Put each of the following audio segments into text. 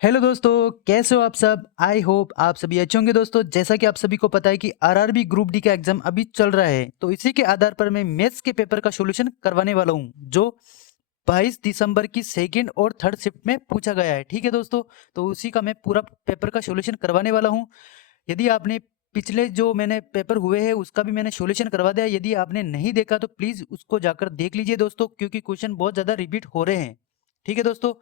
Hello दोस्तों, कैसे हो आप सब। आई होप आप सभी अच्छे होंगे। दोस्तों, जैसा कि आप सभी को पता है कि आरआरबी ग्रुप डी का एग्जाम अभी चल रहा है, तो इसी के आधार पर मैं मैथ्स के पेपर का सॉल्यूशन करवाने वाला हूं, जो 22 दिसंबर की सेकंड और थर्ड शिफ्ट में पूछा गया है। ठीक है दोस्तों, तो उसी का मैं पूरा पेपर का सॉल्यूशन करवाने वाला हूं। यदि आपने पिछले जो मैंने पेपर हुए हैं उसका भी मैंने सॉल्यूशन करवा दिया, यदि आपने नहीं देखा तो प्लीज उसको जाकर देख लीजिए दोस्तों, क्योंकि क्वेश्चन बहुत ज्यादा रिपीट हो रहे हैं। ठीक है दोस्तों,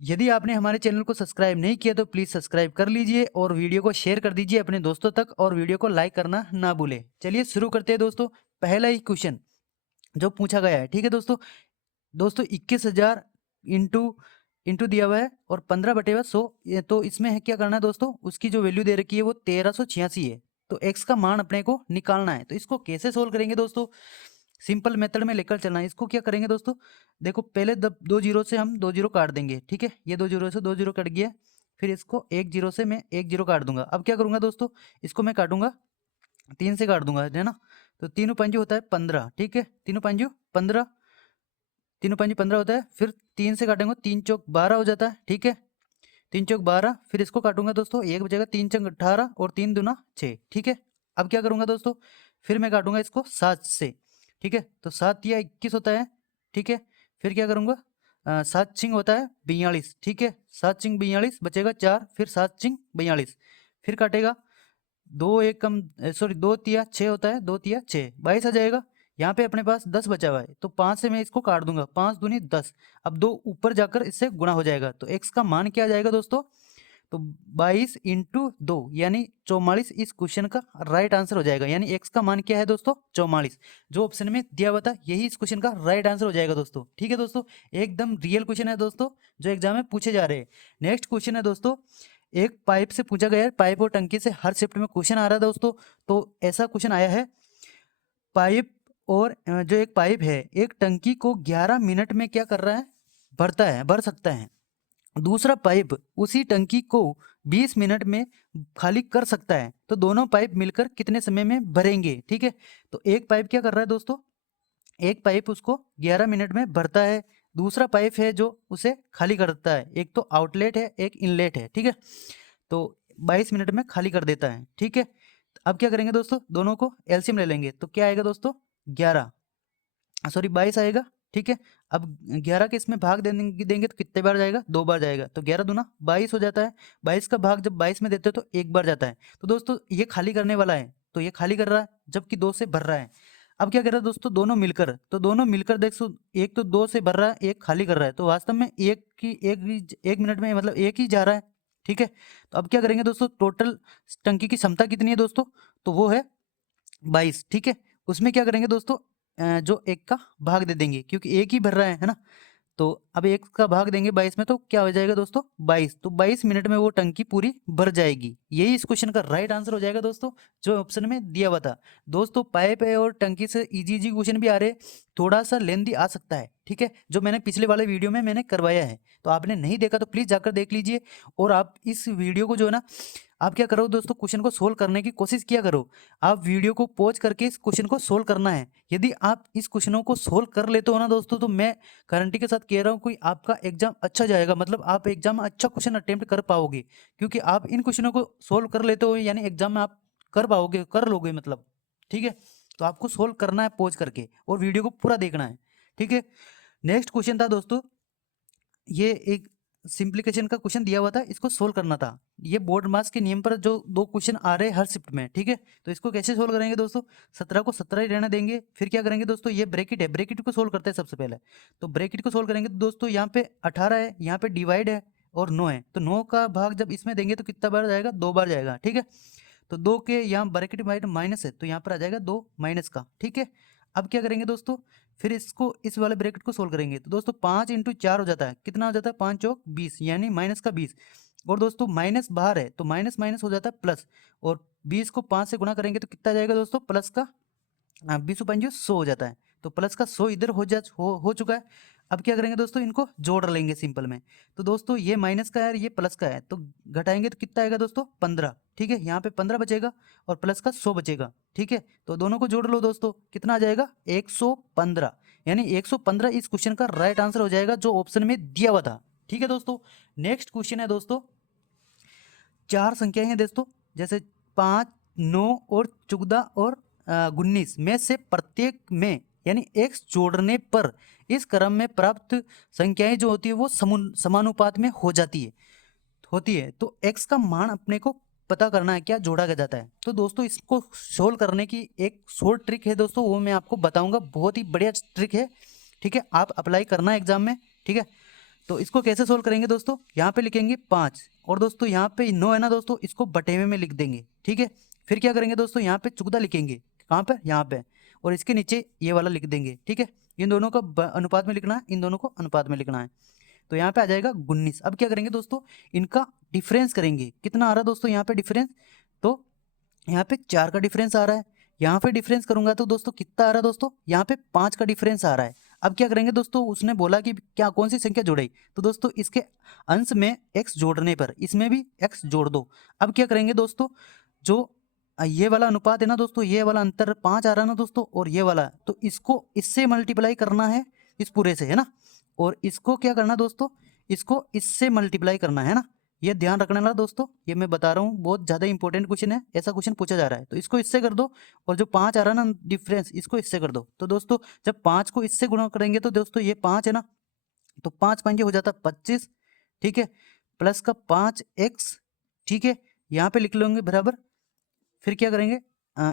यदि आपने हमारे चैनल को सब्सक्राइब नहीं किया तो प्लीज सब्सक्राइब कर लीजिए और वीडियो को शेयर कर दीजिए अपने दोस्तों तक, और वीडियो को लाइक करना ना भूलें। चलिए शुरू करते हैं दोस्तों। पहला ही क्वेश्चन जो पूछा गया है, ठीक है दोस्तों। दोस्तों 21,000 इंटू इंटू दिया हुआ है और 15/100, तो इसमें है क्या करना है दोस्तों, उसकी जो वैल्यू दे रखी है वो 1386 है। तो एक्स का मान अपने को निकालना है, तो इसको कैसे सोल्व करेंगे दोस्तों। सिंपल मेथड में लेकर चलना है। इसको क्या करेंगे दोस्तों, देखो पहले दो जीरो से हम दो जीरो काट देंगे। ठीक है, ये दो जीरो से दो जीरो कट गया। फिर इसको एक जीरो से मैं एक जीरो काट दूंगा। अब क्या करूंगा दोस्तों, इसको मैं काटूंगा, तीन से काट दूंगा, है ना। तो तीनों पंजू होता है 15। ठीक है, तीनों पंजू 15, तीनों पंजी 15 होता है। फिर तीन से काटेंगे, तीन चौक 12 हो जाता है। ठीक है, तीन चौक 12। फिर इसको काटूंगा दोस्तों, एक बचेगा, तीन चौक 18 और तीन दूना 6। ठीक है, अब क्या करूंगा दोस्तों, फिर मैं काटूंगा इसको 7 से। ठीक है, तो 7 या 21 होता है। ठीक है, फिर क्या करूंगा, 7 चिंग होता है 42। ठीक है, 7 चिंग 42 बचेगा 4, फिर 7 चिंग 42। फिर काटेगा, दो एक कम, सॉरी, दो तिया 6 होता है, दो तिया 6, 22 आ जाएगा। यहाँ पे अपने पास 10 बचा हुआ है, तो 5 से मैं इसको काट दूंगा, 5 दूनी 10। अब दो ऊपर जाकर इससे गुणा हो जाएगा, तो एक्स का मान क्या आ जाएगा दोस्तों, तो 22 इंटू 2 यानी 44 इस क्वेश्चन का राइट आंसर हो जाएगा। यानी एक्स का मान क्या है दोस्तों, 44, जो ऑप्शन में दिया हुआ था यही इस क्वेश्चन का राइट आंसर हो जाएगा दोस्तों। ठीक है दोस्तों, एकदम रियल क्वेश्चन है दोस्तों, जो एग्जाम में पूछे जा रहे हैं। नेक्स्ट क्वेश्चन है दोस्तों, एक पाइप से पूछा गया है, पाइप और टंकी से हर शिफ्ट में क्वेश्चन आ रहा है दोस्तों। तो ऐसा क्वेश्चन आया है, पाइप और जो एक पाइप है एक टंकी को 11 मिनट में क्या कर रहा है, भरता है, भर सकता है। दूसरा पाइप उसी टंकी को 20 मिनट में खाली कर सकता है, तो दोनों पाइप मिलकर कितने समय में भरेंगे। ठीक है, तो एक पाइप क्या कर रहा है दोस्तों, एक पाइप उसको 11 मिनट में भरता है, दूसरा पाइप है जो उसे खाली करता है। एक तो आउटलेट है, एक इनलेट है। ठीक है, तो 22 मिनट में खाली कर देता है। ठीक है, अब क्या करेंगे दोस्तों, दोनों को एलसीएम ले लेंगे, तो क्या आएगा दोस्तों, 11, सॉरी 22 आएगा। ठीक है, अब 11 के इसमें भाग देंगे तो कितने बार जाएगा, दो बार जाएगा, तो 11 दूना 22 हो जाता है। 22 का भाग जब 22 में देते हो तो एक बार जाता है। तो दोस्तों ये खाली करने वाला है, तो ये खाली कर रहा है, जबकि दो से भर रहा है। अब क्या कर रहा है दोस्तों, दोनों मिलकर, तो दोनों मिलकर देखो, एक तो दो से भर रहा है, एक खाली कर रहा है, तो वास्तव में एक मिनट में मतलब एक ही जा रहा है। ठीक है, तो अब क्या करेंगे दोस्तों, टोटल टंकी की क्षमता कितनी है दोस्तों, तो वो है 22। ठीक है, उसमें क्या करेंगे दोस्तों, जो एक का भाग दे देंगे, क्योंकि एक ही भर रहा है ना। तो अब एक का भाग देंगे 22 में, तो क्या हो जाएगा दोस्तों, 22, तो 22 मिनट में वो टंकी पूरी भर जाएगी। यही इस क्वेश्चन का राइट आंसर हो जाएगा दोस्तों, जो ऑप्शन में दिया हुआ था। दोस्तों पाइप है और टंकी से इजी इजी क्वेश्चन भी आ रहे, थोड़ा सा लेंदी आ सकता है। ठीक है, जो मैंने पिछले वाले वीडियो में मैंने करवाया है, तो आपने नहीं देखा तो प्लीज जाकर देख लीजिए। और आप इस वीडियो को जो है ना, आप क्या करो दोस्तों, क्वेश्चन को सोल्व करने की कोशिश किया करो। आप वीडियो को पॉज करके इस क्वेश्चन को सोल्व करना है। यदि आप इस क्वेश्चनों को सोल्व कर लेते हो ना दोस्तों, तो मैं गारंटी के साथ कह रहा हूँ, कोई आपका एग्जाम अच्छा जाएगा, मतलब आप एग्जाम में अच्छा क्वेश्चन अटेम्प्ट कर पाओगे, क्योंकि आप इन क्वेश्चनों को सोल्व कर लेते हो, यानी एग्जाम में आप कर पाओगे, कर लोगे मतलब। ठीक है, तो आपको सोल्व करना है पॉज करके, और वीडियो को पूरा देखना है। ठीक है, नेक्स्ट क्वेश्चन था दोस्तों, ये एक सिंप्लीकेशन का क्वेश्चन दिया हुआ था, इसको सोल्व करना था। ये बोर्ड मास के नियम पर जो दो क्वेश्चन आ रहे हैं हर शिफ्ट में। ठीक है, तो इसको कैसे सोल्व करेंगे दोस्तों, 17 को 17 ही रहने देंगे। फिर क्या करेंगे दोस्तों, ये ब्रैकेट है, ब्रैकेट को सोल्व करते हैं सबसे पहले। तो ब्रैकेट को सोल्व करेंगे तो दोस्तों यहाँ पे 18 है, यहाँ पे डिवाइड है और 9 है, तो 9 का भाग जब इसमें देंगे तो कितना बार जाएगा, दो बार जाएगा। ठीक है, तो दो के यहाँ ब्रैकेट माइनस है, तो यहाँ पर आ जाएगा दो माइनस का। ठीक है, अब क्या करेंगे दोस्तों, फिर इसको इस वाले ब्रैकेट को सोल्व करेंगे, तो दोस्तों 5 इंटू 4 हो जाता है, कितना हो जाता है, 5 चौक 20, यानी माइनस का 20। और दोस्तों माइनस बाहर है, तो माइनस माइनस हो जाता है प्लस, और 20 को 5 से गुणा करेंगे तो कितना जाएगा दोस्तों, प्लस का 20 × 100 हो जाता है। तो प्लस का 100 इधर हो चुका है। अब क्या करेंगे दोस्तों, इनको जोड़ लेंगे सिंपल में। तो दोस्तों ये माइनस का है और ये प्लस का है, तो घटाएंगे तो कितना आएगा दोस्तों, 15। ठीक है, यहाँ पे 15 बचेगा और प्लस का 100 बचेगा। ठीक है, तो दोनों को जोड़ लो दोस्तों, कितना आ जाएगा, 115। यानी 115 इस क्वेश्चन का राइट आंसर हो जाएगा, जो ऑप्शन में दिया हुआ था। ठीक है दोस्तों। नेक्स्ट क्वेश्चन है दोस्तों, चार संख्याएं हैं दोस्तों, जैसे 5, 9 और 14 और 19 में से प्रत्येक में यानी x जोड़ने पर इस क्रम में प्राप्त संख्याएं जो होती है वो समानुपात में हो जाती है होती है। तो x का मान अपने को पता करना है, क्या जोड़ा जाता है। तो दोस्तों इसको सोल्व करने की एक शॉर्ट ट्रिक है दोस्तों, वो मैं आपको बताऊंगा, बहुत ही बढ़िया ट्रिक है। ठीक है, आप अप्लाई करना एग्जाम में। ठीक है, तो इसको कैसे सोल्व करेंगे दोस्तों, यहाँ पे लिखेंगे 5 और दोस्तों यहाँ पे 9 है ना दोस्तों, इसको बटेवे में लिख देंगे। ठीक है, फिर क्या करेंगे दोस्तों, यहाँ पे 14 लिखेंगे, कहाँ पे, यहाँ पे, और इसके नीचे ये वाला लिख देंगे। ठीक है, इन दोनों का अनुपात में लिखना है, इन दोनों को अनुपात में लिखना है। तो यहाँ पे आ जाएगा 19। अब क्या करेंगे दोस्तों, इनका डिफरेंस करेंगे। कितना आ रहा है दोस्तों यहाँ पे डिफरेंस, तो यहाँ पे 4 का डिफरेंस आ रहा है। यहाँ पे डिफरेंस करूंगा तो दोस्तों कितना आ रहा है दोस्तों, यहाँ पे 5 का डिफरेंस आ रहा है। अब क्या करेंगे दोस्तों, उसने बोला कि क्या कौन सी संख्या जोड़े, तो दोस्तों इसके अंश में x जोड़ने पर इसमें भी x जोड़ दो। अब क्या करेंगे दोस्तों, जो ये वाला अनुपात है ना दोस्तों, ये वाला अंतर 5 आ रहा है ना दोस्तों, और ये वाला, तो इसको इससे मल्टीप्लाई करना है, इस पूरे से, है ना। और इसको क्या करना दोस्तों, इसको इससे मल्टीप्लाई करना है ना। ये ध्यान रखने वाला दोस्तों, ये मैं बता रहा हूँ, बहुत ज़्यादा इंपॉर्टेंट क्वेश्चन है, ऐसा क्वेश्चन पूछा जा रहा है। तो इसको इससे कर दो, और जो 5 आ रहा है ना डिफरेंस, इसको इससे कर दो। तो दोस्तों जब 5 को इससे गुणा करेंगे तो दोस्तों ये 5 है ना, तो 5 5 हो जाता 25। ठीक है, प्लस का 5x। ठीक है, यहाँ पे लिख लेंगे बराबर। फिर क्या करेंगे,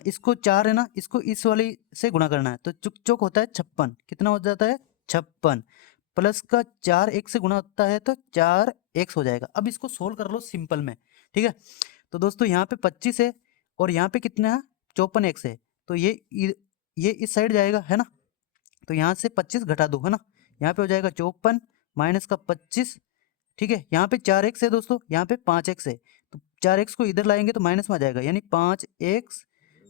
इसको 4 है ना, इसको इस वाली से गुणा करना है, तो चुक चुक होता है 56। कितना हो जाता है 56, प्लस का 4x से गुणा होता है तो 4x हो जाएगा। अब इसको सोल्व कर लो सिंपल में। ठीक है, तो दोस्तों यहाँ पे 25 है और यहाँ पे कितना है 54x है, तो ये इस साइड जाएगा, है ना। तो यहाँ से 25 घटा दो, है ना, यहाँ पे हो जाएगा 54 माइनस का 25। ठीक है, यहाँ पे 4x है दोस्तों, यहाँ पे 5x है, तो 4x को इधर लाएंगे तो माइनस में आ जाएगा, यानी 5x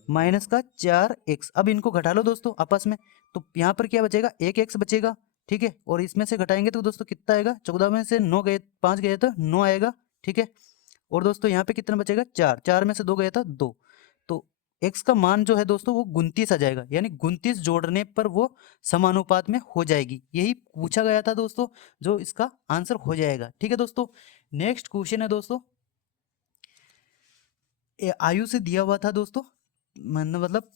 माइनस का 4x। अब इनको घटा लो दोस्तों आपस में, तो यहाँ पर क्या बचेगा, 1x बचेगा। ठीक है, और इसमें से घटाएंगे तो दोस्तों कितना आएगा, 14 में से 9 गए, 5 गए तो 9 आएगा। ठीक है, और दोस्तों यहाँ पे कितना बचेगा, 4, 4 में से 2 गया था 2, तो x का मान जो है दोस्तों वो 29 आ जाएगा, यानी 29 जोड़ने पर वो समानुपात में हो जाएगी। यही पूछा गया था दोस्तों, जो इसका आंसर हो जाएगा। ठीक है दोस्तों, नेक्स्ट क्वेश्चन है दोस्तों, आयु से दिया हुआ था दोस्तों, मतलब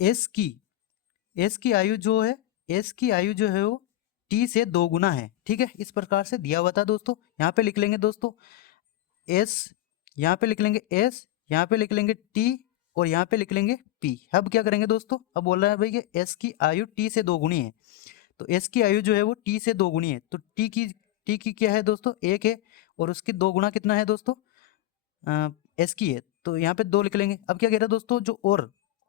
एस की आयु जो है, एस की आयु जो है वो टी से 2 गुना है। ठीक है, इस प्रकार से दिया हुआ था दोस्तों। यहाँ पे लिख लेंगे दोस्तों एस, यहाँ पे लिख लेंगे एस, यहाँ पे लिख लेंगे टी, और यहाँ पे लिख लेंगे पी। अब क्या करेंगे दोस्तों, अब बोल रहा है भाई कि एस की आयु टी से 2 गुनी है, तो एस की आयु जो है वो टी से 2 गुनी है, तो टी की क्या है दोस्तों 1 है, और उसकी 2 गुना कितना है दोस्तों, एस की है, तो यहाँ पे 2 लिख लेंगे। अब क्या कह रहा है दोस्तों, जो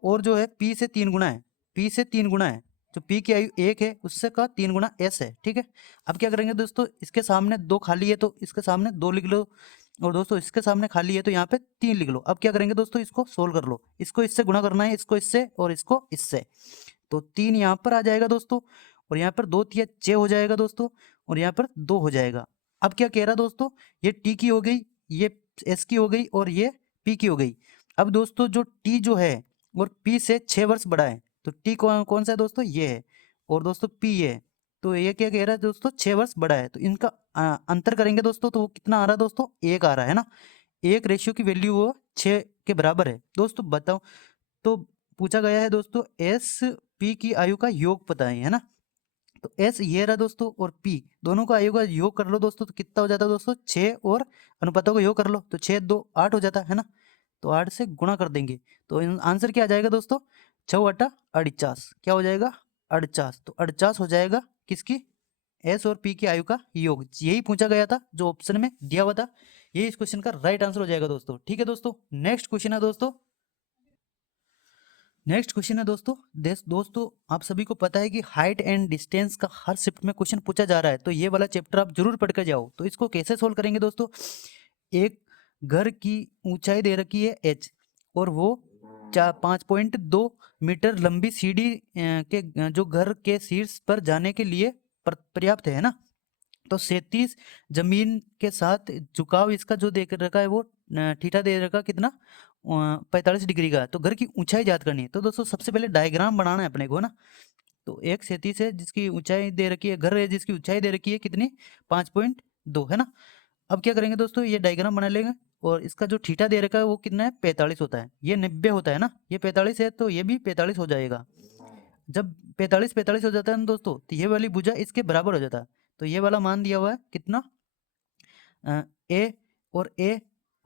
और जो है पी से 3 गुना है, पी से 3 गुना है, जो पी की आयु 1 है उससे का 3 गुना एस है। ठीक है, अब क्या करेंगे दोस्तों, इसके सामने 2 खाली है तो इसके सामने 2 लिख लो, और दोस्तों इसके सामने खाली है तो यहाँ पे 3 लिख लो। अब क्या करेंगे दोस्तों, इसको सोल्व कर लो, इसको इससे गुणा करना है, इसको इससे और इसको इससे, तो 3 यहाँ पर आ जाएगा दोस्तों, और यहाँ पर 2 तिया 6 हो जाएगा दोस्तों, और यहाँ पर 2 हो जाएगा। अब क्या कह रहा दोस्तों, ये टी की हो गई, ये एस की हो गई, और ये पी की हो गई। अब दोस्तों जो टी जो है और पी से 6 वर्ष बड़ा है, तो टी कौन सा है दोस्तों, ये है, और दोस्तों पी ये है, तो ये क्या कह रहा है दोस्तों 6 वर्ष बड़ा है, तो इनका अंतर करेंगे दोस्तों, तो वो कितना आ रहा है दोस्तों, 1 आ रहा है ना। 1 रेशियो की वैल्यू वो 6 के बराबर है। दोस्तों बताओ, तो पूछा गया है दोस्तों एस पी की आयु का योग पता है ना, तो एस ये रहा दोस्तों, और पी दोनों का आयु का योग कर लो दोस्तों, तो कितना हो जाता है दोस्तों 6, और अनुपातों का योग कर लो तो 6 2 8 हो जाता है ना, तो 8 से गुणा कर देंगे, तो आंसर क्या आ जाएगा दोस्तों, 6 8 48, क्या हो जाएगा 48, तो 48 हो जाएगा किसकी, एस और पी की आयु का योग। यही पूछा गया था, जो ऑप्शन में दिया हुआ था, यही इस क्वेश्चन का राइट आंसर हो जाएगा दोस्तों। ठीक है दोस्तों, नेक्स्ट क्वेश्चन है दोस्तों, नेक्स्ट क्वेश्चन है दोस्तों आप सभी को पता है कि हाइट एंड डिस्टेंस का हर शिफ्ट में क्वेश्चन पूछा जा रहा है, तो ये वाला चैप्टर आप जरूर पढ़ कर जाओ। तो इसको कैसे सोल्व करेंगे दोस्तों, एक घर की ऊंचाई दे रखी है h, और वो 5.2 मीटर लंबी सीढ़ी के जो घर के शीर्ष पर जाने के लिए पर्याप्त है ना। तो 37 जमीन के साथ झुकाव इसका जो देख रखा है वो थीटा दे रखा कितना 45 डिग्री का, तो घर की ऊंचाई याद करनी है। तो दोस्तों सबसे पहले डायग्राम बनाना है अपने को ना, तो एक क्षैतिज है जिसकी ऊंचाई दे रखी है, घर है जिसकी ऊंचाई दे रखी है कितनी 5.2 है ना। अब क्या करेंगे दोस्तों, ये डायग्राम बना लेंगे और इसका जो थीटा दे रखा है वो कितना है 45 होता है, ये 90 होता है ना, ये 45 है तो ये भी 45 हो जाएगा। जब 45 हो जाता है ना दोस्तों, तो ये वाली भुजा इसके बराबर हो जाता है। तो ये वाला मान दिया हुआ है कितना ए और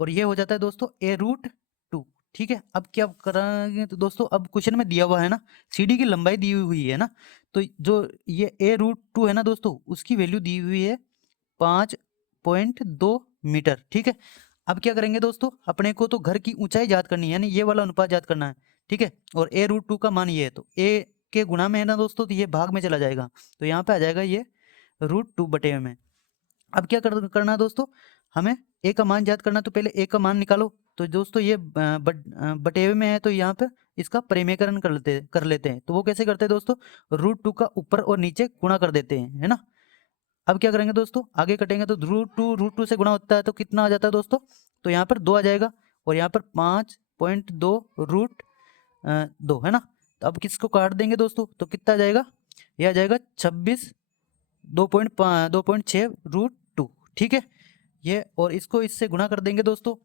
ये हो जाता है दोस्तों a√2। ठीक है, अब क्या करेंगे तो दोस्तों, अब क्वेश्चन में दिया हुआ है ना सीडी की लंबाई दी हुई है ना, तो जो ये a√2 है ना दोस्तों, उसकी वैल्यू दी हुई है 5.2 मीटर। ठीक है, अब क्या करेंगे दोस्तों, अपने को तो घर की ऊंचाई याद करनी है, यानी ये वाला अनुपात याद करना है। ठीक है, और a√2 का मान ये है, तो a के गुणा में है ना दोस्तों, तो ये भाग में चला जाएगा, तो यहाँ पे आ जाएगा ये √2 बटे में। अब क्या करना है दोस्तों, हमें a का मान याद करना, तो पहले a का मान निकालो। तो दोस्तों ये बटेवे में है, तो यहाँ पे इसका परिमेयकरण कर लेते हैं। तो वो कैसे करते हैं दोस्तों, √2 का ऊपर और नीचे गुणा कर देते हैं, है ना। अब क्या करेंगे दोस्तों, आगे कटेंगे तो √2 से गुणा होता है तो कितना आ जाता है दोस्तों, तो यहाँ पर 2 आ जाएगा और यहाँ पर 5.2 √2 है ना। तो अब किसको काट देंगे दोस्तों, तो कितना आ जाएगा, यह आ जाएगा 26 2.6 √2। ठीक है, ये और इसको इससे गुणा कर देंगे दोस्तों,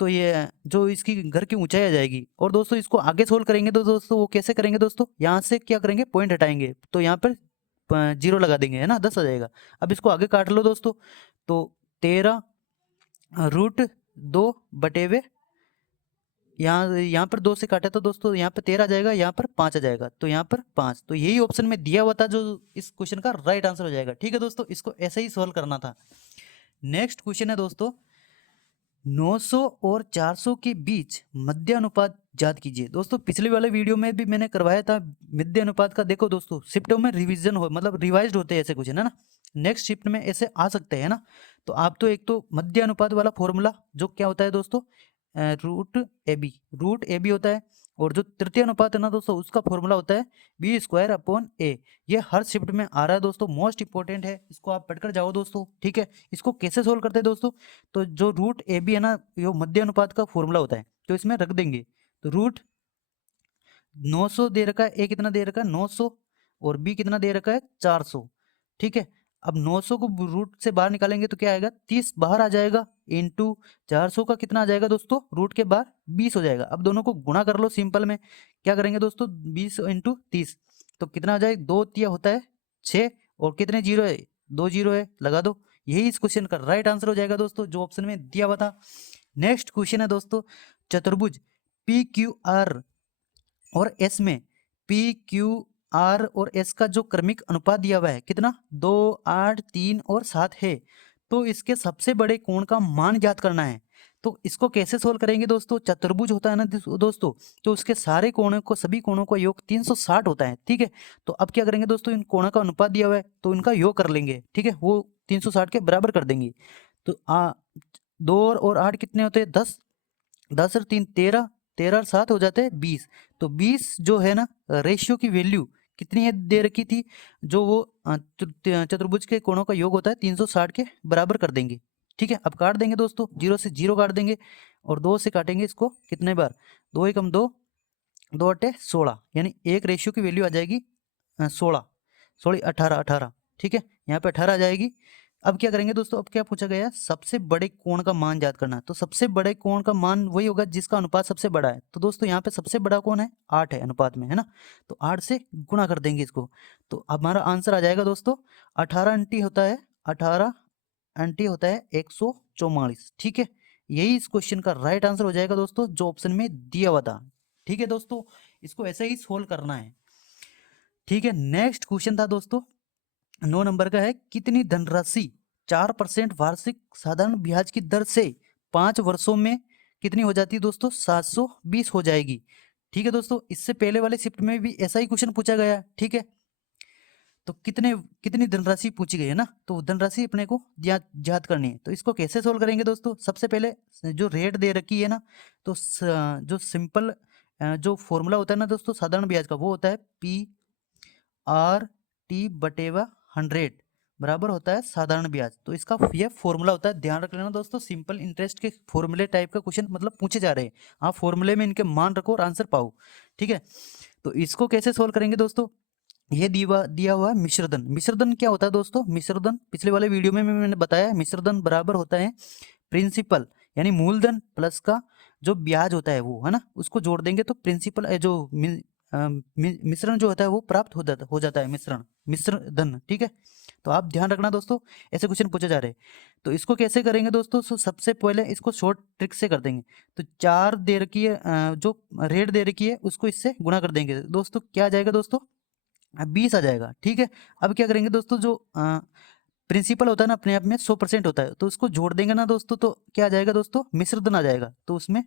तो ये जो इसकी घर की ऊंचाई आ जाएगी। और दोस्तों इसको आगे सोल्व करेंगे तो दोस्तों वो कैसे करेंगे दोस्तों, यहाँ से क्या करेंगे, पॉइंट हटाएंगे, तो यहाँ पर 0 लगा देंगे, है ना, 10 आ जाएगा। अब इसको आगे काट लो दोस्तों, तो 13√2 बटेवे, यहाँ पर 2 से काटा तो दोस्तों यहाँ पर 13 आ जाएगा, यहाँ पर 5 आ जाएगा, तो यहाँ पर 5। तो यही ऑप्शन में दिया हुआ था जो इस क्वेश्चन का राइट आंसर हो जाएगा। ठीक है दोस्तों, इसको ऐसे ही सॉल्व करना था। नेक्स्ट क्वेश्चन है दोस्तों, 900 और 400 के बीच मध्य अनुपात याद कीजिए। दोस्तों पिछले वाले वीडियो में भी मैंने करवाया था मध्य अनुपात का, देखो दोस्तों शिफ्टों में रिवीजन हो, मतलब रिवाइज्ड होते हैं ऐसे कुछ, है ना, नेक्स्ट शिफ्ट में ऐसे आ सकते हैं ना। तो आप तो एक तो मध्य अनुपात वाला फॉर्मूला जो क्या होता है दोस्तों, √AB होता है, और जो तृतीय अनुपात है ना दोस्तों, उसका फॉर्मूला होता है b²/a। ये हर शिफ्ट में आ रहा है दोस्तों, मोस्ट इंपॉर्टेंट है, इसको आप पढ़कर जाओ दोस्तों। ठीक है, इसको कैसे सोल्व करते हैं दोस्तों, तो जो √AB है ना, ये मध्य अनुपात का फॉर्मूला होता है, तो इसमें रख देंगे। तो रूट 900 दे रखा है, ए कितना दे रखा है 900, और बी कितना दे रखा है 400। ठीक है, अब 900 को रूट से बाहर निकालेंगे तो क्या आएगा, 30 बाहर आ जाएगा, इंटू 400 का कितना आ जाएगा दोस्तों, रूट के बाहर 20 हो जाएगा। अब दोनों को गुणा कर लो सिंपल में, क्या करेंगे दोस्तों, 20 इंटू 30, तो कितना आ जाएगा, 2 तिया होता है 6, और कितने जीरो है, 2 जीरो है, लगा दो। यही इस क्वेश्चन का राइट आंसर हो जाएगा दोस्तों, जो ऑप्शन में दिया हुआ था। नेक्स्ट क्वेश्चन है दोस्तों, चतुर्भुज PQR और एस में PQR और एस का जो क्रमिक अनुपात दिया हुआ है कितना, 2, 8, 3 और 7 है। तो इसके सबसे बड़े कोण का मान ज्ञात करना है। तो इसको कैसे सोल्व करेंगे दोस्तों, चतुर्भुज होता है ना दोस्तों, तो उसके सारे कोणों को, सभी कोणों का योग 360 होता है। ठीक है, तो अब क्या करेंगे दोस्तों, इन कोणों का अनुपात दिया हुआ है तो इनका योग कर लेंगे। ठीक है, वो 360 के बराबर कर देंगे। तो 2 और 8 कितने होते हैं, 10, 10 और 3 13, 13 और 7 हो जाते हैं 20। तो 20 जो है ना, रेशियो की वैल्यू कितनी है दे रखी थी, जो वो चतुर्भुज के कोणों का योग होता है 360 के बराबर कर देंगे। ठीक है, अब काट देंगे दोस्तों, 0 से 0 काट देंगे और 2 से काटेंगे इसको कितने बार, 2 एकम 2, 2 अट्ठे 16, यानी एक रेशियो की वैल्यू आ जाएगी 16, सॉरी 18, 18। ठीक है, यहाँ पे 18 आ जाएगी। अब क्या करेंगे दोस्तों, अब क्या पूछा गया, सबसे बड़े कोण का मान याद करना है। तो सबसे बड़े कोण का मान वही होगा जिसका अनुपात सबसे बड़ा है। तो दोस्तों यहाँ पे सबसे बड़ा कौन है, 8 है अनुपात में, है ना, तो 8 से गुणा कर देंगे इसको। तो हमारा आंसर आ जाएगा दोस्तों 18 अंटी होता है, 18 अंटी होता है 144। ठीक है, यही इस क्वेश्चन का राइट आंसर हो जाएगा दोस्तों, जो ऑप्शन में दिया हुआ था। ठीक है दोस्तों, इसको ऐसे ही सोल्व करना है। ठीक है, नेक्स्ट क्वेश्चन था दोस्तों 9 नंबर का है, कितनी धनराशि 4% वार्षिक साधारण ब्याज की दर से 5 वर्षों में कितनी हो जाती है दोस्तों, 720 हो जाएगी। ठीक है दोस्तों, इससे पहले वाले शिफ्ट में भी ऐसा ही क्वेश्चन पूछा गया। ठीक है, तो कितनी धनराशि पूछी गई है ना, तो धनराशि अपने को याद करनी है। तो इसको कैसे सोल्व करेंगे दोस्तों, सबसे पहले जो रेट दे रखी है ना, तो जो सिंपल जो फॉर्मूला होता है ना दोस्तों साधारण ब्याज का, वो होता है PRT/100 बराबर होता है साधारण ब्याज। तो इसका ये फॉर्मूला होता है, ध्यान रख लेना दोस्तों, सिंपल इंटरेस्ट के फॉर्मूले टाइप का क्वेश्चन मतलब पूछे जा रहे हैं, आप फॉर्मूले में इनके मान रखो और आंसर पाओ। ठीक है, तो इसको कैसे सोल्व करेंगे दोस्तों, ये दिया हुआ है मिश्रधन। मिश्रधन क्या होता है दोस्तों? मिश्रधन पिछले वाले वीडियो में मैंने बताया, मिश्रधन बराबर होता है प्रिंसिपल यानी मूलधन प्लस का जो ब्याज होता है वो, है ना, उसको जोड़ देंगे तो प्रिंसिपल जो मिश्रण जो होता है वो प्राप्त हो जाता है, मिश्र धन। ठीक है, तो आप ध्यान रखना दोस्तों, ऐसे क्वेश्चन पूछे जा रहे हैं। तो इसको कैसे करेंगे दोस्तों? सबसे पहले इसको शॉर्ट ट्रिक से कर देंगे। तो 4 दे रखी है, जो रेट दे रखी है उसको इससे गुणा कर देंगे दोस्तों। क्या आ जाएगा दोस्तों? 20 आ जाएगा। ठीक है, अब क्या करेंगे दोस्तों? जो प्रिंसिपल होता है ना अपने आप में 100% होता है, तो उसको जोड़ देंगे ना दोस्तों, तो क्या आ जाएगा दोस्तों? मिश्रधन आ जाएगा। तो उसमें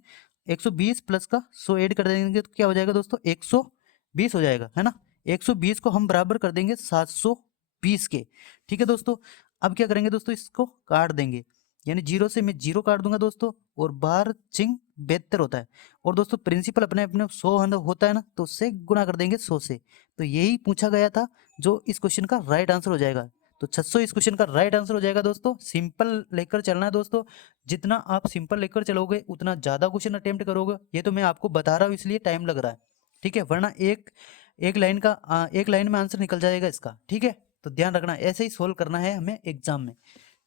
120 प्लस का 100 ऐड कर देंगे तो क्या हो जाएगा दोस्तों? 120 हो जाएगा, है ना। 120 को हम बराबर कर देंगे 720 के। ठीक है दोस्तों, अब क्या करेंगे दोस्तों? इसको काट देंगे, यानी 0 से मैं 0 काट दूंगा दोस्तों, और बार चिंग 72 होता है। और दोस्तों प्रिंसिपल अपने अपने 100 होता है ना, तो उससे गुणा कर देंगे 100 से। तो यही पूछा गया था, जो इस क्वेश्चन का राइट आंसर हो जाएगा। तो 600 इस क्वेश्चन का राइट आंसर हो जाएगा दोस्तों। सिंपल लेकर चलना है दोस्तों, जितना आप सिंपल लेकर चलोगे उतना ज़्यादा क्वेश्चन अटेम्प्ट करोगे। ये तो मैं आपको बता रहा हूँ इसलिए टाइम लग रहा है। ठीक है, वरना एक लाइन में आंसर निकल जाएगा इसका। ठीक है, तो ध्यान रखना, ऐसे ही सोल्व करना है हमें एग्जाम में।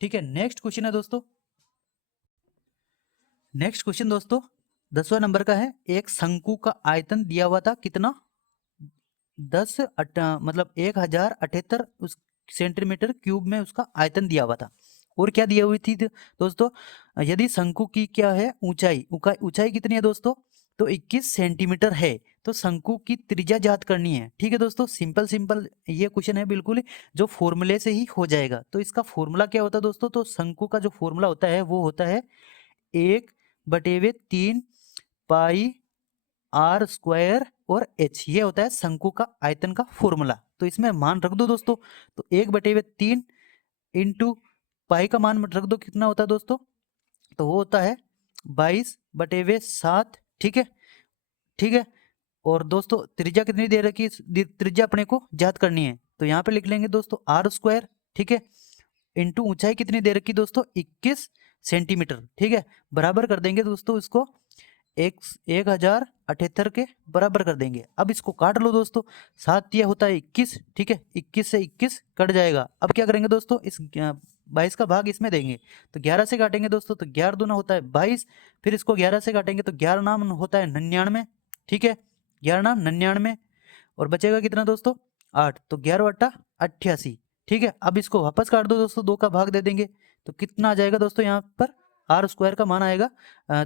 ठीक है, नेक्स्ट क्वेश्चन है दोस्तों। नेक्स्ट क्वेश्चन दोस्तों 10वां नंबर का है। एक शंकु का आयतन दिया हुआ था कितना? 1078 उस सेंटीमीटर क्यूब में उसका आयतन दिया हुआ था। और क्या दिया हुई थी दोस्तों? यदि शंकु की क्या है ऊंचाई कितनी है दोस्तों? तो 21 सेंटीमीटर है। तो शंकु की त्रिज्या ज्ञात करनी है। ठीक है दोस्तों, सिंपल सिंपल ये क्वेश्चन है, बिल्कुल जो फॉर्मूले से ही हो जाएगा। तो इसका फॉर्मूला क्या होता है दोस्तों? तो शंकु का जो फॉर्मूला होता है वो होता है 1/3 पाई आर स्क्वायर और एच। ये होता है शंकु का आयतन का फॉर्मूला। तो इसमें मान रख दो दोस्तों। तो 1/3 इंटू पाई का मान रख दो, कितना होता है दोस्तों? तो वो होता है 22/7। ठीक है, ठीक है। और दोस्तों त्रिज्या कितनी दे रखी है? त्रिज्या अपने को ज्ञात करनी है, तो यहाँ पे लिख लेंगे दोस्तों आर स्क्वायर। ठीक है, इंटू ऊंचाई कितनी दे रखी दोस्तों? 21 सेंटीमीटर। ठीक है, बराबर कर देंगे दोस्तों इसको 1078 के बराबर कर देंगे। अब इसको काट लो दोस्तों, 7 यह होता है 21। ठीक है, 21 से 21 कट जाएगा। अब क्या करेंगे दोस्तों? इस 22 का भाग इसमें देंगे, तो 11 से काटेंगे दोस्तों, तो 11 दूना होता है 22। फिर इसको 11 से काटेंगे तो 11 नाम होता है 99। ठीक है, 11 नाम 99, और बचेगा कितना दोस्तों? 8। तो 11/88। ठीक है, अब इसको वापस काट दो दोस्तों, 2 का भाग दे देंगे, तो कितना आ जाएगा दोस्तों? यहाँ पर आर स्क्वायर का मान आएगा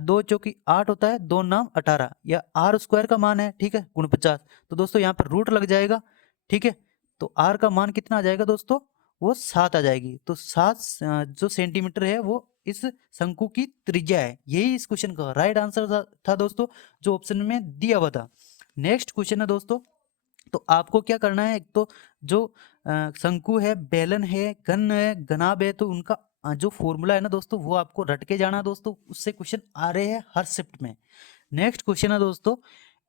2 चौकी 8 होता है, 2 नाम 18, या आर स्क्वायर का मान है। ठीक है, गुण 50। तो दोस्तों यहाँ पर रूट लग जाएगा। ठीक है, तो आर का मान कितना आ जाएगा दोस्तों? वो 7 आ जाएगी। तो 7 जो सेंटीमीटर है वो इस शंकु की त्रिज्या है। यही इस क्वेश्चन का राइट आंसर था दोस्तों, जो ऑप्शन में दिया हुआ था। नेक्स्ट क्वेश्चन है दोस्तों। तो आपको क्या करना है? एक तो जो शंकु है, बेलन है, घन है, घनाभ है, तो उनका जो फॉर्मूला है ना दोस्तों, वो आपको रट के जाना दोस्तों। उससे क्वेश्चन आ रहे हैं हर शिफ्ट में। नेक्स्ट क्वेश्चन है दोस्तों।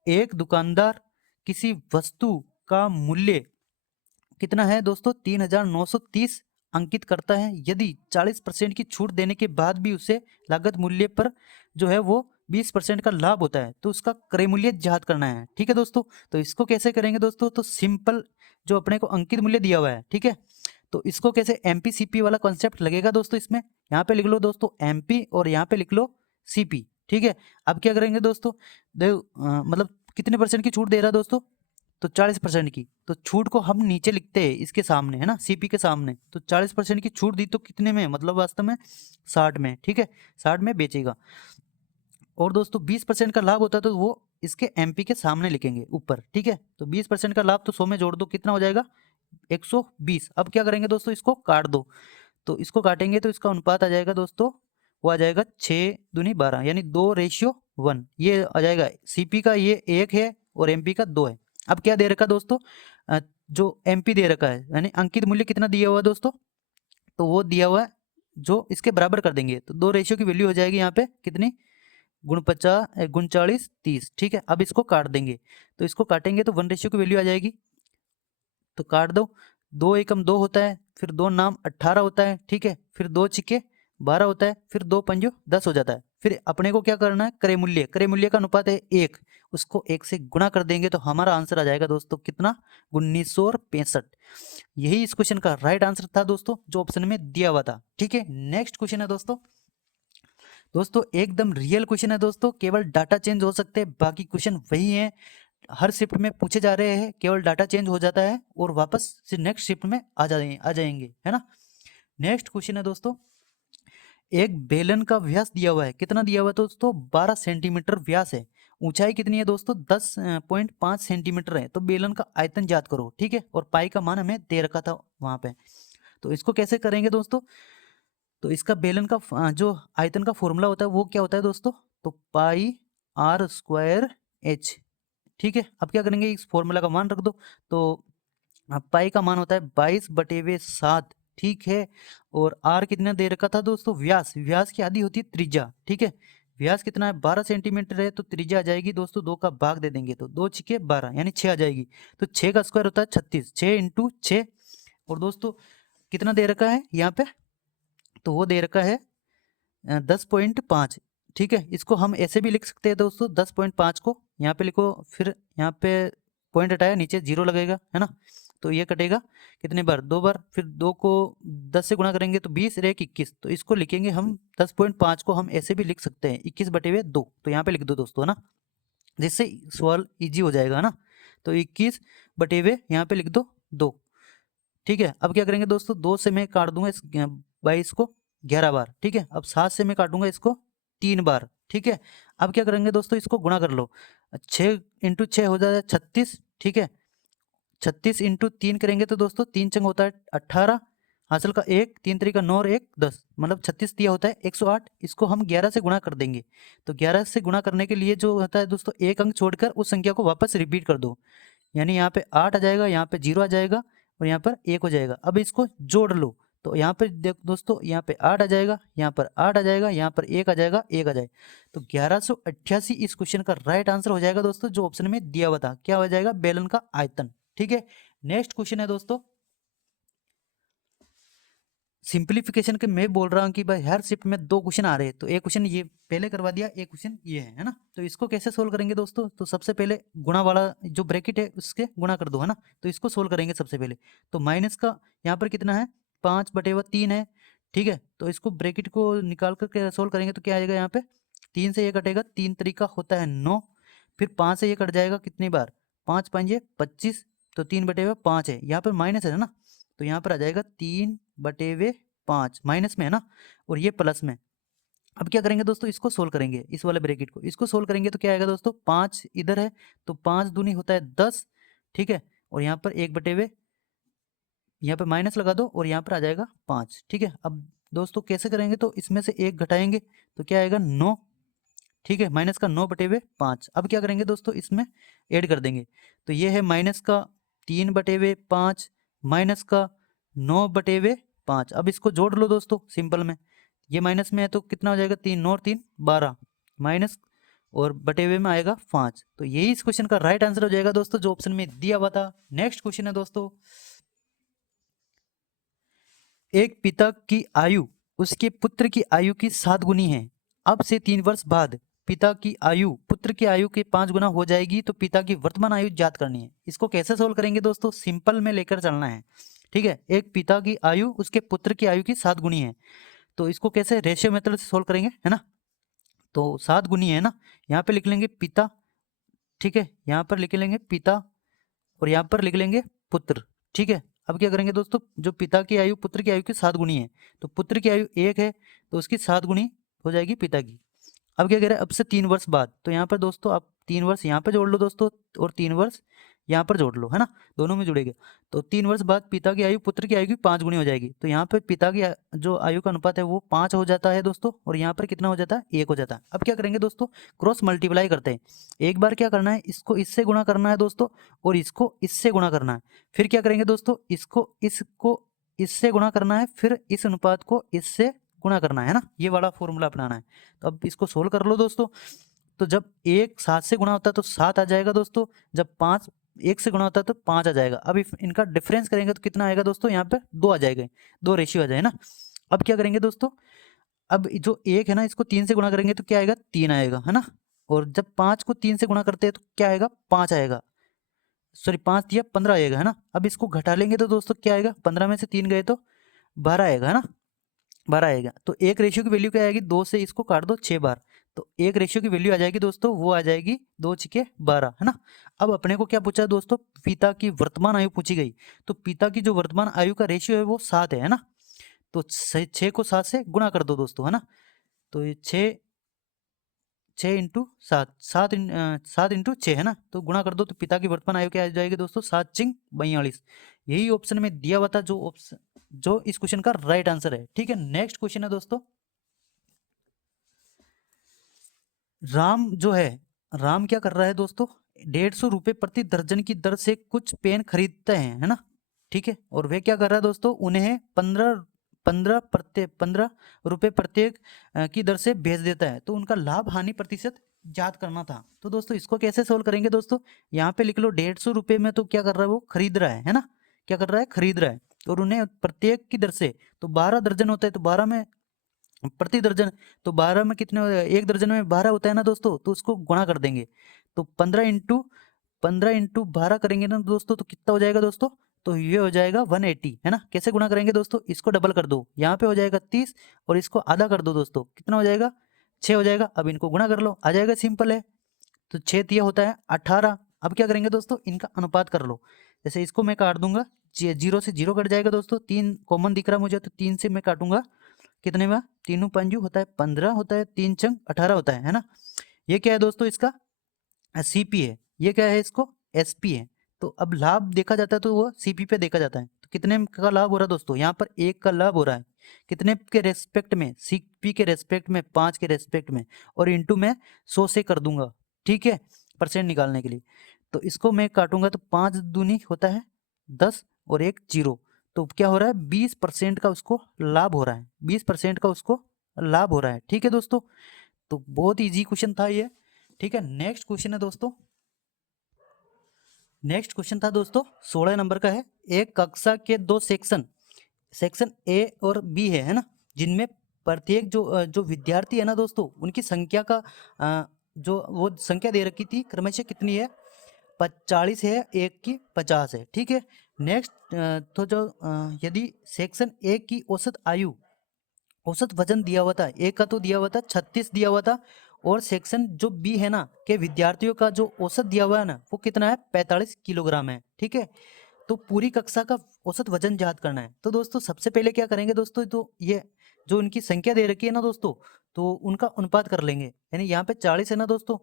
एक दुकानदार किसी वस्तु का मूल्य कितना है दोस्तों? 3930 अंकित करता है। यदि 40% की छूट देने के बाद भी उसे लागत मूल्य पर जो है वो 20% का लाभ होता है, तो उसका क्रय मूल्य ज्ञात करना है। ठीक है दोस्तों, तो इसको कैसे करेंगे दोस्तों? तो सिंपल, जो अपने को अंकित मूल्य दिया हुआ है, ठीक है, तो इसको कैसे एमपी-सीपी वाला कॉन्सेप्ट लगेगा दोस्तों इसमें। यहाँ पे लिख लो दोस्तों एमपी, और यहाँ पे लिख लो सीपी। ठीक है, अब क्या करेंगे दोस्तों? मतलब कितने परसेंट की छूट दे रहा है दोस्तों? तो 40% की। तो छूट को हम नीचे लिखते हैं इसके सामने, है ना, सीपी के सामने। तो 40% की छूट दी तो कितने में? मतलब वास्तव में 60 में। ठीक है, 60 में बेचेगा। और दोस्तों 20% का लाभ होता है, तो वो इसके एमपी के सामने लिखेंगे ऊपर। ठीक है, तो 20% का लाभ तो 100 में जोड़ दो, कितना हो जाएगा? 120। अब क्या करेंगे दोस्तों? इसको काट दो। तो इसको काटेंगे तो इसका अनुपात आ जाएगा दोस्तों, वो आ जाएगा 6 दूनी 12, यानी 2:1। ये आ जाएगा। सीपी का ये 1 है और एमपी का 2 है। अब क्या दे रखा दोस्तों? जो एमपी दे रखा है, यानी अंकित मूल्य कितना दिया हुआ है दोस्तों? तो वो दिया हुआ है, जो इसके बराबर कर देंगे, तो 2 रेशियो की वैल्यू हो जाएगी यहाँ पे कितनी? गुण 50 गुण 40 30। ठीक है, अब इसको काट देंगे, तो इसको काटेंगे तो 1 रेशियो की वैल्यू आ जाएगी। तो काट दो, 2 एकम 2 होता है, फिर 2 नाम 18 होता है। ठीक है, फिर 2 छिके 12 होता है, फिर 2 पंजो 10 हो जाता है। फिर अपने को क्या करना है? क्रय मूल्य का अनुपात है 1, उसको 1 से गुणा कर देंगे तो हमारा आंसर आ जाएगा दोस्तों कितना, 1965। यही इस क्वेश्चन का राइट आंसर था दोस्तों, जो ऑप्शन में दिया हुआ था। ठीक है, नेक्स्ट क्वेश्चन है दोस्तों एकदम रियल क्वेश्चन है दोस्तों, केवल डाटा चेंज हो सकते हैं, बाकी क्वेश्चन वही है, हर शिफ्ट में पूछे जा रहे हैं, केवल डाटा चेंज हो जाता है और वापस से नेक्स्ट शिफ्ट में आ जाएंगे, है ना। नेक्स्ट क्वेश्चन है दोस्तों, एक बेलन का व्यास दिया हुआ है, कितना दिया हुआ है दोस्तों, 12 सेंटीमीटर व्यास है, ऊंचाई कितनी है दोस्तों, 10.5 सेंटीमीटर है, तो बेलन का आयतन ज्ञात करो। ठीक है, और पाई का मान हमें दे रखा था वहां पे, तो इसको कैसे करेंगे दोस्तों, तो इसका बेलन का जो आयतन का फॉर्मूला होता है वो क्या होता है दोस्तों, तो पाई आर स्क्वायर एच। ठीक है, अब क्या करेंगे, इस फॉर्मूला का मान रख दो, तो पाई का मान होता है 22/7। ठीक है, और आर कितना दे रखा था दोस्तों, व्यास की आधी होती है त्रिज्या। ठीक है, व्यास कितना है, 12 सेंटीमीटर है, तो त्रिज्या आ जाएगी दोस्तों 2 का भाग दे देंगे तो 2 छिके 12 यानी 6 आ जाएगी, तो 6 का स्क्वायर होता है 36, 6 इंटू 6, और दोस्तों कितना दे रखा है यहाँ पे, तो वो दे रखा है 10.5। ठीक है, इसको हम ऐसे भी लिख सकते हैं दोस्तों, 10.5 को यहाँ पे लिखो, फिर यहाँ पे पॉइंट हटाया, नीचे 0 लगेगा, है ना, तो ये कटेगा कितने बार, 2 बार, फिर 2 को 10 से गुणा करेंगे तो 20 रेख 21, तो इसको लिखेंगे हम 10.5 को हम ऐसे भी लिख सकते हैं 21/2, तो यहाँ पे लिख दो दोस्तों, है ना, जिससे सवाल इजी हो जाएगा ना, तो 21/2 यहाँ पे लिख दो 2। ठीक है, अब क्या करेंगे दोस्तों, 2 से मैं काट दूंगा इस 22 को 11 बार। ठीक है, अब 7 से मैं काटूंगा इसको 3 बार। ठीक है, अब क्या करेंगे दोस्तों, इसको गुणा कर लो, 6 इंटू 6 हो जाएगा 36। ठीक है, 36 इंटू 3 करेंगे तो दोस्तों 3 चंग होता है 18, हासिल का 1, 3 3 का 9 और 1 10, मतलब 36 दिया होता है 108, इसको हम 11 से गुणा कर देंगे, तो 11 से गुणा करने के लिए जो होता है दोस्तों, एक अंक छोड़कर उस संख्या को वापस रिपीट कर दो, यानी यहाँ पे 8 आ जाएगा, यहाँ पे 0 आ जाएगा और यहाँ पर 1 हो जाएगा। अब इसको जोड़ लो, तो यहाँ पर देख दोस्तों, यहाँ पे 8 आ जाएगा, यहाँ पर 8 आ जाएगा, यहाँ पर 1 आ जाएगा, 1 आ जाएगा, तो 1188 इस क्वेश्चन का राइट आंसर हो जाएगा दोस्तों, जो ऑप्शन में दिया हुआ था। क्या हो जाएगा, बेलन का आयतन। ठीक है, नेक्स्ट क्वेश्चन है दोस्तों, सिंप्लीफिकेशन के मैं बोल रहा हूँ कि भाई हर शिफ्ट में 2 क्वेश्चन आ रहे हैं, तो एक क्वेश्चन ये पहले करवा दिया, एक क्वेश्चन ये है ना, तो इसको कैसे सोल्व करेंगे दोस्तों, तो सबसे पहले गुणा वाला जो ब्रैकेट है उसके गुणा कर दो, है ना, तो इसको सोल्व करेंगे सबसे पहले, तो माइनस का यहाँ पर कितना है, 5/3 है। ठीक है, तो इसको ब्रैकेट को निकाल कर सोल्व करेंगे तो क्या आएगा, यहाँ पे 3 से ये कटेगा, 3 तरीका होता है 9, फिर 5 से ये कट जाएगा कितनी बार, 5 5 25, तो 3/5 है, यहाँ पर माइनस है ना, तो यहाँ पर आ जाएगा 3/5 माइनस में, है ना, और ये प्लस में। अब क्या करेंगे दोस्तों, इसको सोल्व करेंगे, इस वाले ब्रैकेट को, इसको सोल्व करेंगे तो क्या आएगा दोस्तों, 5 इधर है, तो 5 दूनी होता है 10। ठीक है, और यहाँ पर 1/2 यहाँ पे माइनस लगा दो और यहाँ पर आ जाएगा 5। ठीक है, अब दोस्तों कैसे करेंगे, तो इसमें से 1 घटाएंगे तो क्या आएगा 9। ठीक है, माइनस का 9/5। अब क्या करेंगे दोस्तों, इसमें ऐड कर देंगे, तो ये है माइनस का 3/5 माइनस का 9/5। अब इसको जोड़ लो दोस्तों सिंपल में, ये माइनस में है तो कितना हो जाएगा, 3 9 और 3 12, माइनस और बटेवे में आएगा 5, तो यही इस क्वेश्चन का राइट आंसर हो जाएगा दोस्तों, जो ऑप्शन में दिया हुआ था। नेक्स्ट क्वेश्चन है दोस्तों, एक पिता की आयु उसके पुत्र की आयु की 7 गुनी है, अब से 3 वर्ष बाद पिता की आयु पुत्र की आयु के 5 गुना हो जाएगी, तो पिता की वर्तमान आयु ज्ञात करनी है। इसको कैसे सोल्व करेंगे दोस्तों, सिंपल में लेकर चलना है। ठीक है, एक पिता की आयु उसके पुत्र की आयु की 7 गुनी है, तो इसको कैसे रेशियो मेथड से सोल्व करेंगे, है ना, तो 7 गुनी है ना, यहाँ पे लिख लेंगे पिता। ठीक है, यहाँ पर लिख लेंगे पिता और यहाँ पर लिख लेंगे पुत्र। ठीक है, अब क्या करेंगे दोस्तों, जो पिता की आयु पुत्र की आयु की 7 गुनी है, तो पुत्र की आयु 1 है तो उसकी 7 गुनी हो जाएगी पिता की। अब क्या कह रहे हैं, अब से 3 वर्ष बाद, तो यहाँ पर दोस्तों आप 3 वर्ष यहाँ पे जोड़ लो दोस्तों, और 3 वर्ष यहाँ पर जोड़ लो, है ना, दोनों में जुड़ेगा, तो 3 वर्ष बाद पिता की आयु पुत्र की आयु की 5 गुनी हो जाएगी, तो यहाँ पे पिता की जो आयु का अनुपात है वो 5 हो जाता है दोस्तों, और यहाँ पर कितना हो जाता है, 1 हो जाता है। अब क्या करेंगे दोस्तों, क्रॉस मल्टीप्लाई करते हैं, एक बार क्या करना है, इसको इससे गुणा करना है दोस्तों, और इसको इससे गुणा करना है, फिर क्या करेंगे दोस्तों, इसको इससे गुणा करना है, फिर इस अनुपात को इससे गुणा करना है ना, ये वाला फॉर्मूला अपनाना है। तो अब इसको सोल्व कर लो दोस्तों, तो जब 1 7 से गुणा होता है तो 7 आ जाएगा दोस्तों, जब 5 1 से गुणा होता है तो 5 आ जाएगा। अब इनका डिफरेंस करेंगे तो कितना आएगा दोस्तों, यहाँ पे 2 आ जाएगा, 2 रेशियो आ जाए ना। अब क्या करेंगे दोस्तों, अब जो 1 है ना, इसको 3 से गुणा करेंगे तो क्या आएगा, 3 आएगा, है ना, और जब 5 को 3 से गुणा करते हैं तो क्या आएगा, 5 आएगा, सॉरी 5 दिया 15 आएगा, है ना। अब इसको घटा लेंगे तो दोस्तों क्या आएगा, 15 में से 3 गए तो 12 आएगा, है ना, 12 आएगा। तो एक रेशियो की वैल्यू क्या आएगी, 2 से इसको काट दो 6 बार, तो एक रेशियो की वैल्यू आ जाएगी दोस्तों, वो आ जाएगी 2 छिके 12, है ना। अब अपने को क्या पूछा दोस्तों, पिता की वर्तमान आयु पूछी गई, तो पिता की जो वर्तमान आयु का रेशियो है वो 7 है ना। तो 6 को 7 से गुणा कर दो दोस्तों, है ना। तो ये 6 इंटू 7, 7 इंटू 6, है ना, तो गुणा कर दो तो पिता की वर्तमान आयु क्या आ जाएगी दोस्तों, 7 चिंग 42। यही ऑप्शन में दिया हुआ था, जो ऑप्शन जो इस क्वेश्चन का राइट आंसर है। ठीक है, नेक्स्ट क्वेश्चन है दोस्तों, राम जो है, राम क्या कर रहा है दोस्तों, 150 रुपये प्रति दर्जन की दर से कुछ पेन खरीदते हैं, है ना। ठीक है, और वे क्या कर रहा है दोस्तों, उन्हें 15 रुपये प्रत्येक की दर से भेज देता है, तो उनका लाभ हानि प्रतिशत ज्ञात करना था। तो दोस्तों इसको कैसे सोल्व करेंगे दोस्तों, यहाँ पे लिख लो 150 रुपये में, तो क्या कर रहा है, वो खरीद रहा है ना, क्या कर रहा है, खरीद रहा है, और उन्हें प्रत्येक की दर से, तो 12 दर्जन होता है, तो 12 में प्रति दर्जन, तो 12 में कितने, एक दर्जन में 12 होता है ना दोस्तों, तो उसको गुणा कर देंगे, तो 15 इंटू 12 करेंगे ना दोस्तों, तो कितना हो जाएगा दोस्तों, तो ये हो जाएगा 180, है ना। कैसे गुणा करेंगे दोस्तों, इसको डबल कर दो, यहाँ पे हो जाएगा 30, और इसको आधा कर दो दोस्तों, कितना हो जाएगा, 6 हो जाएगा। अब इनको गुणा कर लो, आ जाएगा, सिंपल है। तो 6 तिया होता है 18। अब क्या करेंगे दोस्तों, इनका अनुपात कर लो, जैसे इसको मैं काट दूंगा, 0 से 0 कट जाएगा दोस्तों, 3 कॉमन दिख रहा मुझे, तो 3 से मैं काटूंगा, कितने में, तीनों पंजू होता है 15 होता है, 3 चंग 18 होता है ना। ये क्या है दोस्तों, इसका सीपी है, ये क्या है, इसको एसपी है। तो अब लाभ देखा जाता है तो वो सीपी पे देखा जाता है, तो कितने का लाभ हो रहा है दोस्तों, यहाँ पर 1 का लाभ हो रहा है, कितने के रेस्पेक्ट में, सीपी के रेस्पेक्ट में, 5 के रेस्पेक्ट में, और इंटू में 100 से कर दूंगा, ठीक है, परसेंट निकालने के लिए। तो इसको मैं काटूंगा तो 5 दूनी होता है 10, और 1 0, तो क्या हो रहा है, 20% का उसको लाभ हो रहा है, 20% का उसको लाभ हो रहा है। ठीक है दोस्तों, तो बहुत इजी क्वेश्चन था ये। ठीक है, नेक्स्ट क्वेश्चन है दोस्तों, नेक्स्ट क्वेश्चन था दोस्तों 16 नंबर का है, एक कक्षा के 2 सेक्शन ए और बी है ना, जिनमें प्रत्येक जो विद्यार्थी है ना दोस्तों, उनकी संख्या का जो वो संख्या दे रखी थी क्रमशः कितनी है, 40 है, एक की 50 है। ठीक है, नेक्स्ट, तो जो यदि सेक्शन ए की औसत वजन दिया हुआ था, एक का तो दिया हुआ था 36 दिया हुआ था, और सेक्शन जो बी है ना के विद्यार्थियों का जो औसत दिया हुआ है ना, वो कितना है, 45 किलोग्राम है। ठीक है, तो पूरी कक्षा का औसत वजन ज्ञात करना है। तो दोस्तों सबसे पहले क्या करेंगे दोस्तों, तो ये जो उनकी संख्या दे रखी है ना दोस्तों, तो उनका अनुपात कर लेंगे, यानी यहाँ पे 40 है ना दोस्तों,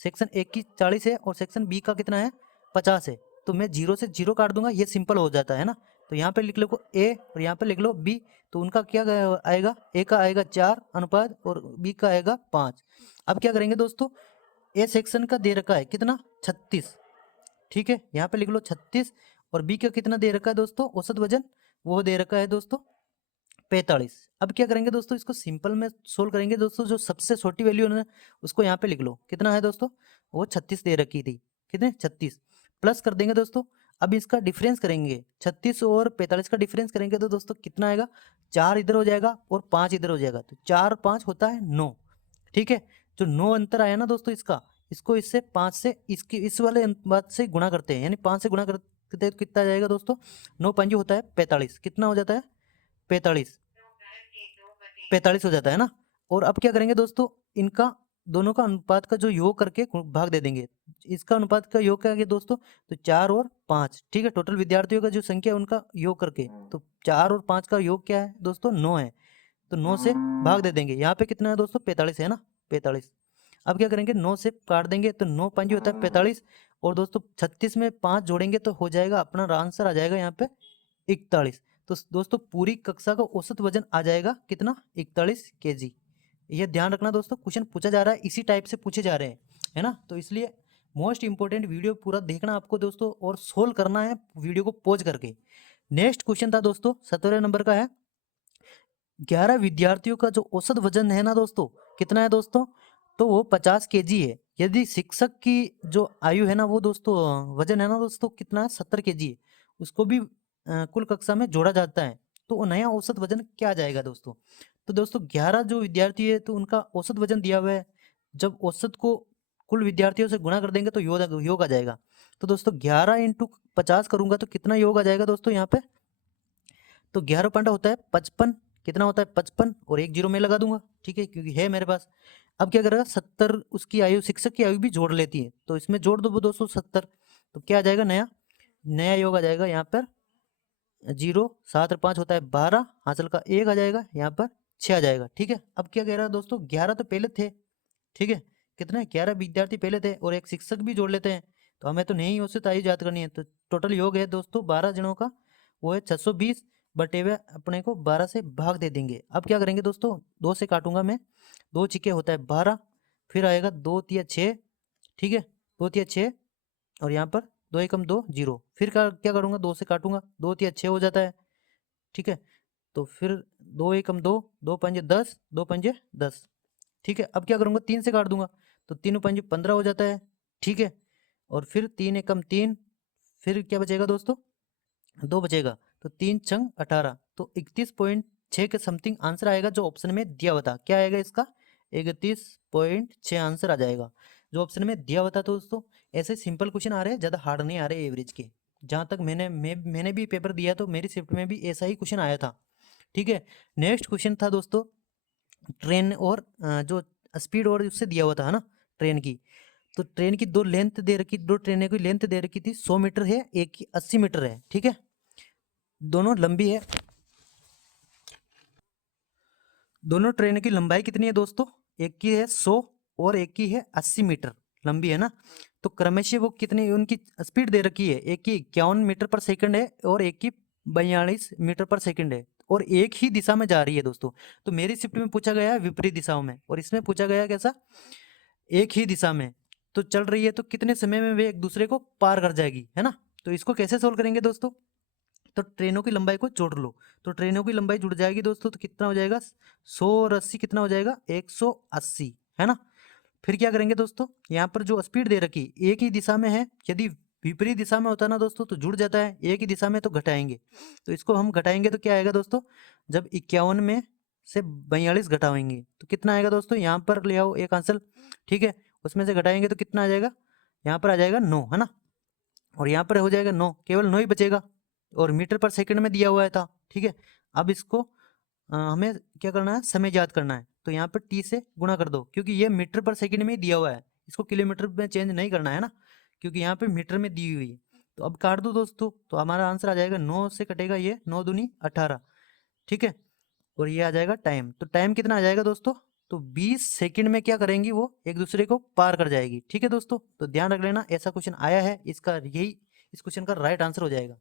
सेक्शन एक की 40 है, और सेक्शन बी का कितना है, 50 है, तो मैं 0 से 0 काट दूंगा, ये सिंपल हो जाता है ना। तो यहाँ पे लिख लो ए, और यहाँ पे लिख लो बी, तो उनका क्या आएगा, ए का आएगा 4 अनुपात, और बी का आएगा 5। अब क्या करेंगे दोस्तों, ए सेक्शन का दे रखा है कितना, 36, ठीक है, यहाँ पे लिख लो 36, और बी का कितना दे रखा है दोस्तों, औसत वजन, वो दे रखा है दोस्तों 45। अब क्या करेंगे दोस्तों, इसको सिंपल में सोल्व करेंगे दोस्तों, जो सबसे छोटी वैल्यू है ना, उसको यहाँ पे लिख लो, कितना है दोस्तों, वो 36 दे रखी थी, कितने 36, प्लस कर देंगे दोस्तों। अब इसका डिफरेंस करेंगे, 36 और 45 का डिफरेंस करेंगे तो दोस्तों कितना आएगा, 4 इधर हो जाएगा और 5 इधर हो जाएगा, तो 4 5 होता है 9। ठीक है, जो 9 अंतर आया ना दोस्तों इसका, इसको इससे 5 से इसकी इस वाले बात से गुणा करते हैं, यानी 5 से गुणा करते हैं तो कितना आ जाएगा दोस्तों, 9 5 होता है 45, कितना हो जाता है 45, 45 हो जाता है ना। और अब क्या करेंगे दोस्तों, इनका दोनों का अनुपात का जो योग करके भाग दे देंगे, इसका अनुपात का योग क्या है दोस्तों, तो 4 और 5, ठीक है, टोटल विद्यार्थियों का जो संख्या है उनका योग करके, तो 4 और 5 का योग क्या है दोस्तों, 9 है, तो 9 से भाग दे देंगे, यहाँ पे कितना है दोस्तों 45 है ना, 45। अब क्या करेंगे, 9 से काट देंगे, तो 9 5 होता है 45, और दोस्तों 36 में 5 जोड़ेंगे तो हो जाएगा, अपना आंसर आ जाएगा यहाँ पे 41। तो दोस्तों पूरी कक्षा का औसत वजन आ जाएगा कितना, 41 kg। ये ध्यान रखना दोस्तों, क्वेश्चन पूछा जा रहा है इसी टाइप से पूछे जा रहे हैं, है ना, तो इसलिए मोस्ट इंपॉर्टेंट वीडियो पूरा देखना आपको दोस्तों, और सोल्व करना है वीडियो को पॉज करके। नेक्स्ट क्वेश्चन था दोस्तों 17 नंबर का है, 11 विद्यार्थियों का जो औसत वजन है ना दोस्तों, कितना है दोस्तों, तो वो 50 kg है। यदि शिक्षक की जो आयु है ना, वो दोस्तों वजन है ना दोस्तों कितना है, 70 kg है, उसको भी कुल कक्षा में जोड़ा जाता है, तो वो नया औसत वजन क्या आ जाएगा दोस्तों। तो दोस्तों 11 जो विद्यार्थी है, तो उनका औसत वजन दिया हुआ है, जब औसत को कुल विद्यार्थियों से गुणा कर देंगे तो योग आ जाएगा। तो दोस्तों 11 इंटू 50 करूंगा तो कितना योग आ जाएगा दोस्तों यहाँ पे? तो 11 पंडा होता है 55, कितना होता है 55, और एक जीरो में लगा दूंगा, ठीक है, क्योंकि है मेरे पास। अब क्या करेगा 70 उसकी आयु, शिक्षक की आयु भी जोड़ लेती है, तो इसमें जोड़ दो 270, तो क्या आ जाएगा नया नया योग आ जाएगा यहाँ पर 0, 7 और 5 होता है 12, हासिल का 1 आ जाएगा, यहाँ पर 6 आ जाएगा, ठीक है। अब क्या कह रहा है दोस्तों 11 तो पहले थे, ठीक है, कितने 11 विद्यार्थी पहले थे और एक शिक्षक भी जोड़ लेते हैं, तो हमें तो नहीं उससे ताई याद करनी है। तो टोटल योग है दोस्तों 12 जनों का, वो है 620, बटे हुए अपने को 12 से भाग दे देंगे। अब क्या करेंगे दोस्तों 2 से काटूंगा मैं, 2 छिके होता है 12, फिर आएगा 2 तिया 6, ठीक है, 2 तिया 6, और यहाँ पर 2 एकम 2 जीरो, फिर क्या करूँगा 2 से काटूंगा, 2 तिया 6 हो जाता है, ठीक है, तो फिर 2 एकम 2, 2 पंजे 10, 2 पंजे 10, ठीक है। अब क्या करूँगा 3 से काट दूंगा, तो 3 पंजे 15 हो जाता है, ठीक है, और फिर 3 एकम 3, फिर क्या बचेगा दोस्तों 2 बचेगा, तो 3 छंग 18, तो 31.6 के समथिंग आंसर आएगा, जो ऑप्शन में दिया हुआ था। क्या आएगा इसका 31.6 आंसर आ जाएगा, जो ऑप्शन में दिया हुआ था। तो दोस्तों ऐसे सिंपल क्वेश्चन आ रहे हैं, ज़्यादा हार्ड नहीं आ रहे एवरेज के। जहाँ तक मैंने भी पेपर दिया तो मेरी शिफ्ट में भी ऐसा ही क्वेश्चन आया था, ठीक है। नेक्स्ट क्वेश्चन था दोस्तों ट्रेन और जो स्पीड और उससे दिया हुआ था ना ट्रेन की। तो ट्रेन की दो लेंथ दे रखी, दो ट्रेनें की लेंथ दे रखी थी, 100 मीटर है, एक की 80 मीटर है, ठीक है, दोनों लंबी है। दोनों ट्रेन की लंबाई कितनी है दोस्तों? एक की है 100 और एक की है 80 मीटर लंबी है ना। तो क्रमशः वो कितनी उनकी स्पीड दे रखी है, एक की 51 मीटर पर सेकंड है और एक की 42 मीटर पर सेकंड है, और एक ही दिशा में जा रही है दोस्तों। तो मेरी शिफ्ट में पूछा गया है विपरीत दिशाओं में, और इसमें पूछा गया कैसा, एक ही दिशा में तो चल रही है, तो कितने समय में वे एक दूसरे को पार कर जाएगी, है ना। तो इसको कैसे सोल्व करेंगे दोस्तों? तो ट्रेनों की लंबाई को जोड़ लो, तो ट्रेनों की लंबाई जुड़ जाएगी दोस्तों, तो कितना हो जाएगा 100 और 80 कितना हो जाएगा 180, है ना। फिर क्या करेंगे दोस्तों, यहाँ पर जो स्पीड दे रखी एक ही दिशा में है, यदि विपरीत दिशा में होता ना दोस्तों तो जुड़ जाता है, एक ही दिशा में तो घटाएंगे, तो इसको हम घटाएंगे तो क्या आएगा दोस्तों, जब 51 में से 42 घटाएंगे तो कितना आएगा दोस्तों, यहाँ पर ले आओ एक आंसर, ठीक है, उसमें से घटाएंगे तो कितना आ जाएगा, यहाँ पर आ जाएगा 9, है ना, और यहाँ पर हो जाएगा 9, केवल 9 ही बचेगा, और मीटर पर सेकंड में दिया हुआ है था, ठीक है। अब इसको हमें क्या करना है, समय याद करना है, तो यहाँ पर टी से गुणा कर दो, क्योंकि ये मीटर पर सेकंड में ही दिया हुआ है, इसको किलोमीटर में चेंज नहीं करना है ना, क्योंकि यहाँ पे मीटर में दी हुई है। तो अब काट दो दोस्तों, तो हमारा आंसर आ जाएगा 9 से कटेगा ये 9 दूनी 18, ठीक है, और ये आ जाएगा टाइम। तो टाइम कितना आ जाएगा दोस्तों, तो 20 सेकंड में क्या करेंगी वो एक दूसरे को पार कर जाएगी, ठीक है दोस्तों। तो ध्यान रख लेना, ऐसा क्वेश्चन आया है, इसका यही इस क्वेश्चन का राइट आंसर हो जाएगा,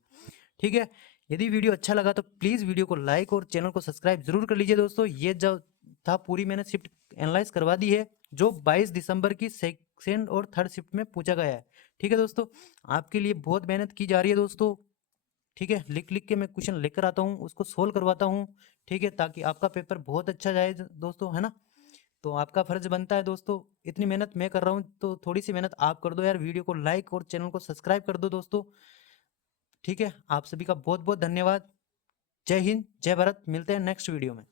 ठीक है। यदि वीडियो अच्छा लगा तो प्लीज़ वीडियो को लाइक और चैनल को सब्सक्राइब जरूर कर लीजिए दोस्तों। ये जो था पूरी मैंने शिफ्ट एनालाइज करवा दी है, जो 22 दिसंबर की सेकंड और थर्ड शिफ्ट में पूछा गया है, ठीक है दोस्तों। आपके लिए बहुत मेहनत की जा रही है दोस्तों, ठीक है, लिख लिख के मैं क्वेश्चन लेकर आता हूँ, उसको सोल्व करवाता हूँ, ठीक है, ताकि आपका पेपर बहुत अच्छा जाए दोस्तों, है ना। तो आपका फर्ज बनता है दोस्तों, इतनी मेहनत मैं कर रहा हूँ तो थोड़ी सी मेहनत आप कर दो यार, वीडियो को लाइक और चैनल को सब्सक्राइब कर दो दोस्तों, ठीक है। आप सभी का बहुत बहुत धन्यवाद। जय हिंद, जय भारत, मिलते हैं नेक्स्ट वीडियो में।